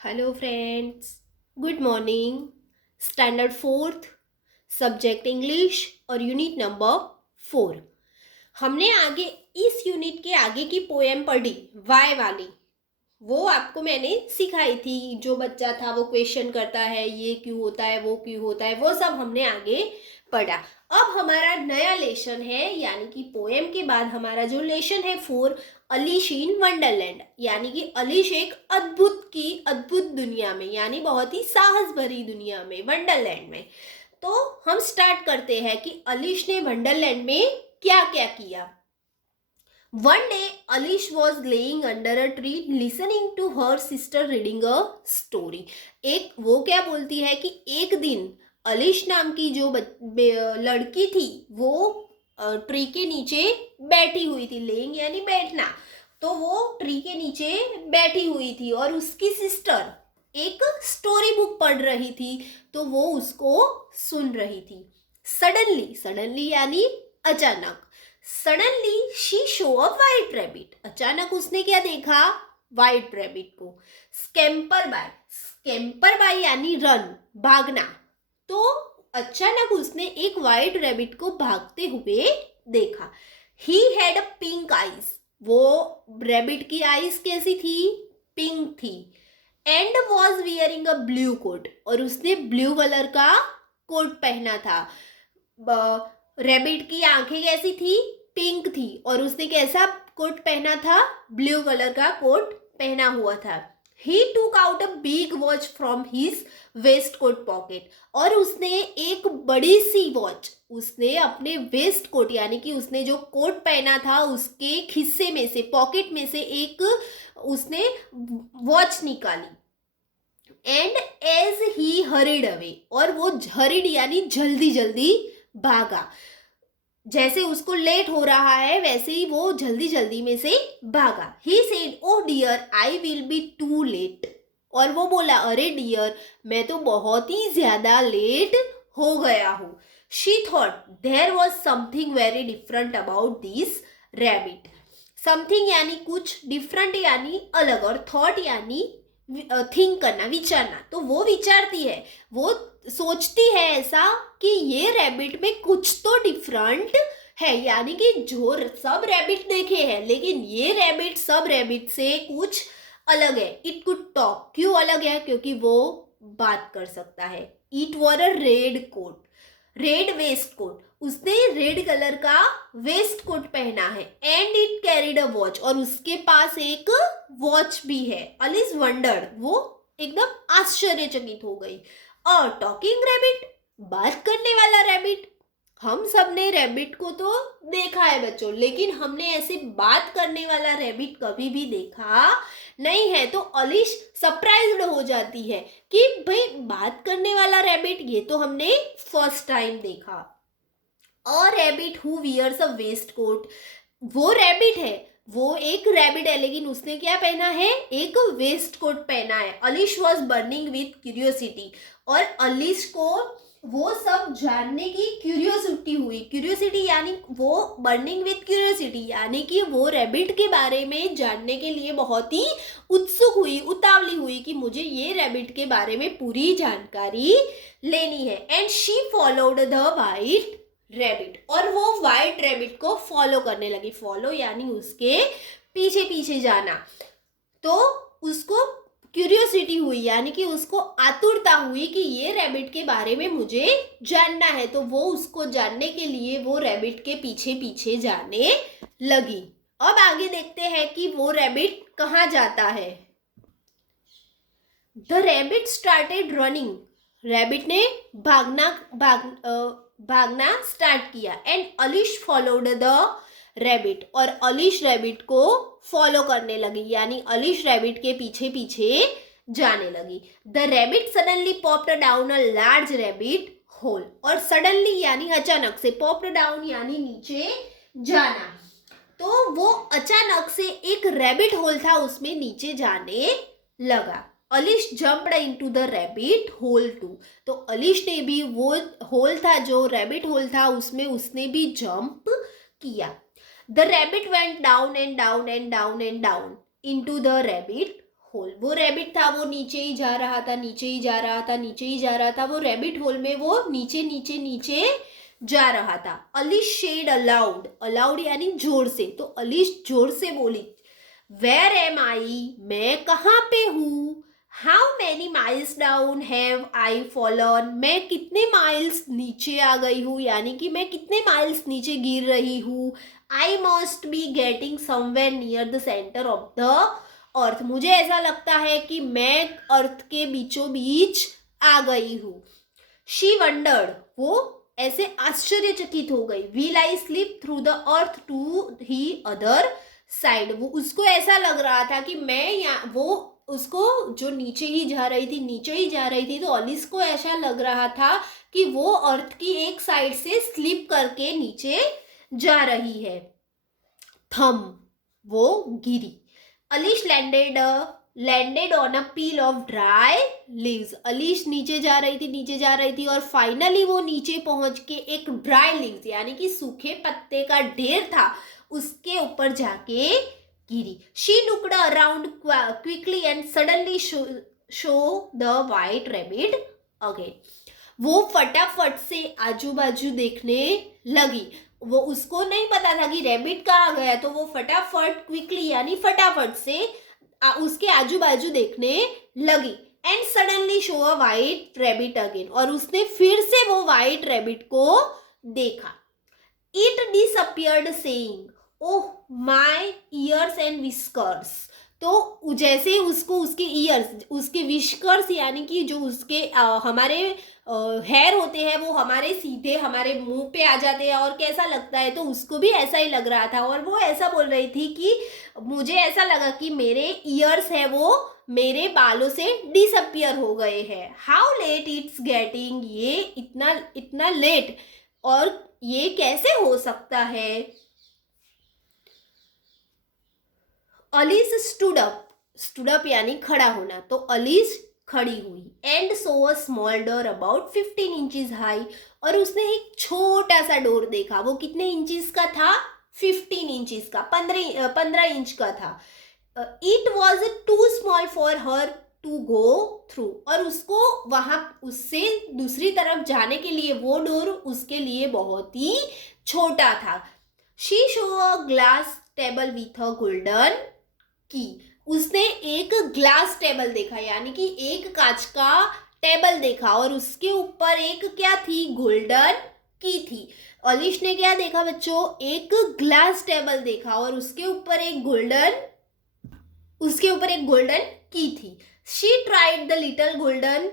Hello friends, good morning. Standard fourth, subject English और unit number 4। हमने आगे इस यूनिट के आगे की पोएम पढ़ी, वाई वाली। वो आपको मैंने सिखाई थी। जो बच्चा था वो क्वेश्चन करता है, ये क्यों होता है, वो क्यों होता है, वो सब हमने आगे पढ़ा। अब हमारा नया लेसन है, यानी कि पोएम के बाद हमारा जो लेसन है 4, अलीश इन वंडरलैंड। यानी कि अलीश एक अद्भुत दुनिया में, यानी बहुत ही साहस भरी दुनिया में, वंडरलैंड में। तो हम स्टार्ट करते हैं कि अलीश ने वंडरलैंड में क्या क्या किया। One day, Alice was laying under a tree listening to her sister reading a story. एक वो क्या बोलती है कि एक दिन अलिश नाम की जो लड़की थी वो ट्री के नीचे बैठी हुई थी। लेइंग यानी बैठना, तो वो ट्री के नीचे बैठी हुई थी और उसकी सिस्टर एक स्टोरी बुक पढ़ रही थी, तो वो उसको सुन रही थी। सडनली यानी अचानक, suddenly she show a white rabbit. अचानक उसने क्या देखा? वाइट रैबिट को। स्कैम्पर बाय यानी रन, भागना। तो अचानक उसने एक वाइट रैबिट को भागते हुए देखा। He had a pink eyes. वो रैबिट की आईज कैसी थी? पिंक थी। And was wearing a blue coat, और उसने ब्लू कलर का कोट पहना था। रैबिट की आंखें कैसी थी? पिंक थी, और उसने कैसा कोट पहना था? ब्लू कलर का कोट पहना हुआ था। He took out a big watch from his waistcoat pocket, और उसने एक बड़ी सी वॉच उसने अपने वेस्ट कोट यानी कि उसने जो कोट पहना था उसके हिस्से में से, पॉकेट में से एक उसने वॉच निकाली। And as he hurried away, और वो हरिड यानी जल्दी जल्दी भागा। जैसे उसको लेट हो रहा है वैसे ही वो जल्दी जल्दी में से भागा। He said, oh dear I will be too late, और वो बोला, अरे डियर मैं तो बहुत ही ज्यादा लेट हो गया हूँ। She thought there was something very different about this rabbit. Something यानी कुछ, डिफरेंट यानी अलग, और थॉट यानी थिंक करना, विचारना। तो वो विचारती है, वो सोचती है ऐसा कि ये रैबिट में कुछ तो डिफरेंट है, यानी कि जो सब रैबिट देखे हैं लेकिन ये रैबिट सब रैबिट से कुछ अलग है। इट कुड टॉक, क्यों अलग है? क्योंकि वो बात कर सकता है। It wore a red coat, red waistcoat, उसने रेड कलर का वेस्ट कोट पहना है। And it carried a watch, और उसके पास एक वॉच भी है। अलिस वंडर्ड, वो एकदम आश्चर्यचकित हो गई। और टॉकिंग रैबिट, बात करने वाला रैबिट। हम सब ने रैबिट को तो देखा है बच्चों, लेकिन हमने ऐसे बात करने वाला रैबिट कभी भी देखा नहीं है। तो अलिश सरप्राइज्ड हो जाती है कि भाई बात करने वाला रैबिट, ये तो हमने फर्स्ट टाइम देखा। A rabbit who wears a waistcoat, वो रैबिट है, वो एक रैबिट है लेकिन उसने क्या पहना है? एक वेस्ट कोट पहना है। अलिश वॉज बर्निंग विथ क्यूरियोसिटी, और अलिश को वो सब जानने की क्यूरियोसिटी हुई। क्यूरियोसिटी यानी वो बर्निंग विथ क्यूरियोसिटी, यानी कि वो रैबिट के बारे में जानने के लिए बहुत ही उत्सुक हुई, उतावली हुई कि मुझे ये रैबिट के बारे में पूरी जानकारी लेनी है। And she followed the white rabbit, और वो वाइट रैबिट को फॉलो करने लगी। फॉलो यानी उसके पीछे पीछे जाना। तो उसको क्यूरियोसिटी हुई, यानी कि उसको आतुरता हुई कि ये रैबिट के बारे में मुझे जानना है। तो वो उसको जानने के लिए वो रैबिट के पीछे पीछे जाने लगी। अब आगे देखते हैं कि वो रैबिट कहाँ जाता है। The rabbit started running, rabbit ने भागना स्टार्ट किया। एंड अलिश फॉलोड द रैबिट, और अलिश रैबिट को फॉलो करने लगी, यानी अलिश रैबिट के पीछे पीछे जाने लगी। The rabbit suddenly popped down a large rabbit hole, और सडनली यानी अचानक से, पॉप्ड डाउन यानी नीचे जाना। तो वो अचानक से एक रैबिट होल था उसमें नीचे जाने लगा। Alice jumped into the rabbit hole too, तो अलिश ने भी वो होल था, जो रैबिट होल था, उसमें उसने भी जंप किया। The rabbit went down and down and down and down into the rabbit whole. वो रैबिट था, वो नीचे ही जा रहा था, नीचे ही जा रहा था, नीचे ही जा रहा था, वो रैबिट होल में वो नीचे नीचे नीचे जा रहा था। अलिश शेड अलाउड, अलाउड यानी जोर से, तो अलिश जोर से बोली, वेयर एम आई, मैं कहाँ पे हूँ, how many miles down have I fallen, मैं कितने माइल्स नीचे आ गई हूँ, यानी कि मैं कितने माइल्स नीचे गिर रही हूँ। I must be getting somewhere near the centre of the earth, मुझे ऐसा लगता है कि मैं अर्थ के बीचों बीच आ गई हूँ। शी वंडर्ड, वो ऐसे आश्चर्यचकित हो गई। Will I slip through the earth to the other side, वो उसको ऐसा लग रहा था कि मैं यहाँ, वो उसको जो नीचे ही जा रही थी, नीचे ही जा रही थी, तो अलिस को ऐसा लग रहा था कि वो अर्थ की एक साइड से स्लिप करके नीचे जा रही है। थम, वो गिरी। Alice landed on a pile of dry leaves, Alice नीचे जा रही थी, नीचे जा रही थी, और फाइनली वो नीचे पहुंच के एक ड्राई लीव्स यानी कि सूखे पत्ते का ढेर था, उसके ऊपर जाके गिरी। She looked around quickly and suddenly saw the white rabbit again, वो फटाफट से आजू बाजू देखने लगी। वो उसको नहीं पता था कि रैबिट कहाँ गया, तो वो फटाफट क्विकली यानी फटाफट से उसके आजू बाजू देखने लगी। And suddenly show a white rabbit again, और उसने फिर से वो वाइट रैबिट को देखा। It disappeared saying, oh my years and whiskers, तो जैसे उसको उसके ईयर्स, उसके विस्कर्स यानी कि जो उसके हमारे हेयर होते हैं, वो हमारे सीधे हमारे मुंह पे आ जाते हैं और कैसा लगता है, तो उसको भी ऐसा ही लग रहा था। और वो ऐसा बोल रही थी कि मुझे ऐसा लगा कि मेरे ईयर्स है वो मेरे बालों से डिसअपियर हो गए हैं। हाउ लेट इट्स गेटिंग, ये इतना इतना लेट, और ये कैसे हो सकता है। अलिस स्टूड अप यानी खड़ा होना, तो अलिस खड़ी हुई। And so a small door about 15 inches high, और उसने एक छोटा सा डोर देखा। वो कितने इंचेस का था, 15 इंचेस का, 15 इंच का था। It was too small for her to go through, और उसको वहां उससे दूसरी तरफ जाने के लिए वो डोर उसके लिए बहुत ही छोटा था। She show a glass table with a golden की, उसने एक ग्लास टेबल देखा यानी कि एक कांच का टेबल देखा, और उसके ऊपर एक क्या थी, गोल्डन की थी। अलिश ने क्या देखा बच्चों, एक ग्लास टेबल देखा, और उसके ऊपर एक गोल्डन की थी। She tried the little golden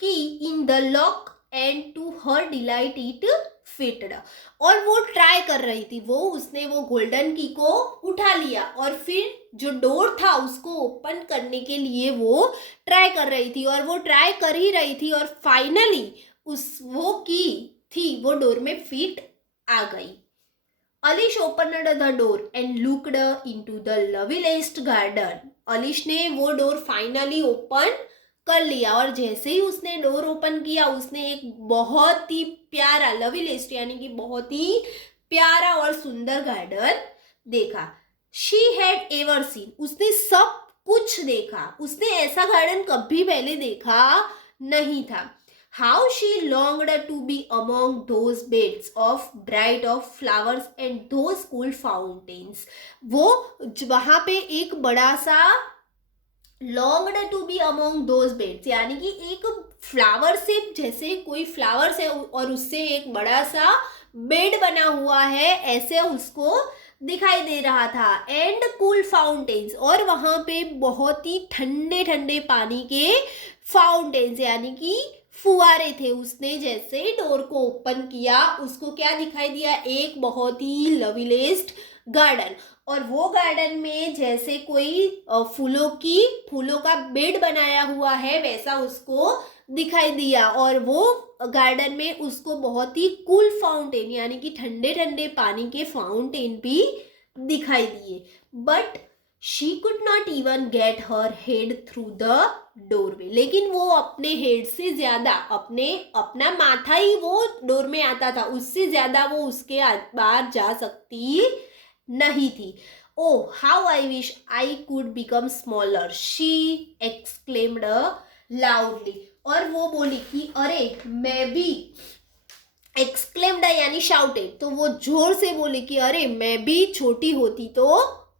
key in the lock and to her delight it fitted, और वो ट्राई कर रही थी, उसने वो गोल्डन की को उठा लिया, और फिर जो डोर था उसको ओपन करने के लिए वो ट्राई कर रही थी, और वो ट्राई कर ही रही थी, और फाइनली वो की थी वो डोर में फिट आ गई। Alice opened the door and looked into the loveliest garden, Alice ने वो डोर फाइनली ओपन कर लिया, और जैसे ही उसने डोर ओपन किया, उसने एक बहुत ही प्यारा, लवलीस्ट यानी कि बहुत ही प्यारा और सुंदर गार्डन देखा। शी हैड एवर सीन, उसने सब कुछ देखा, उसने ऐसा गार्डन कभी पहले देखा नहीं था। How she longed to be among those beds of bright of flowers and those cool fountains, वो वहां पे एक बड़ा सा longed to be among those beds यानी कि एक फ्लावर से, जैसे कोई फ्लावर्स है और उससे एक बड़ा सा बेड बना हुआ है, ऐसे उसको दिखाई दे रहा था। एंड कूल फाउंटेन्स, और वहां पे बहुत ही ठंडे ठंडे पानी के फाउंटेन्स यानी कि फुआरे थे। उसने जैसे डोर को ओपन किया, उसको क्या दिखाई दिया, एक बहुत ही लवलीस्ट गार्डन, और वो गार्डन में जैसे कोई फूलों का बेड बनाया हुआ है वैसा उसको दिखाई दिया, और वो गार्डन में उसको बहुत ही कूल फाउंटेन यानी कि ठंडे ठंडे पानी के फाउंटेन भी दिखाई दिए। But she could not even get her head through the doorway, लेकिन वो अपने हेड से ज्यादा अपना माथा ही वो डोर में आता था, उससे ज्यादा वो उसके बाहर जा सकती नहीं थी। Oh, how I wish I could become smaller, she exclaimed loudly. और वो बोली कि अरे मैं भी, एक्सक्लेम्ड यानी शाउटेड, तो वो जोर से बोली कि अरे मैं भी छोटी होती तो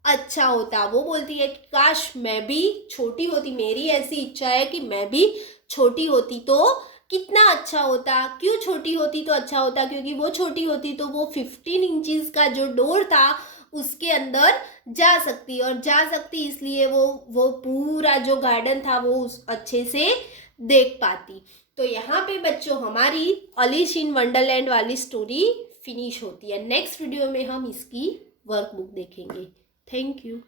अच्छा होता. वो बोलती है कि काश मैं भी छोटी होती, मेरी ऐसी इच्छा है कि मैं भी छोटी होती तो कितना अच्छा होता. क्यों छोटी होती तो अच्छा होता? क्योंकि वो छोटी होती तो वो 15 इंचेस का जो डोर था उसके अंदर जा सकती, और जा सकती इसलिए वो पूरा जो गार्डन था वो अच्छे से देख पाती. तो यहाँ पे बच्चों हमारी अलिस इन वंडरलैंड वाली स्टोरी फिनिश होती है. नेक्स्ट वीडियो में हम इसकी वर्कबुक देखेंगे. Thank you.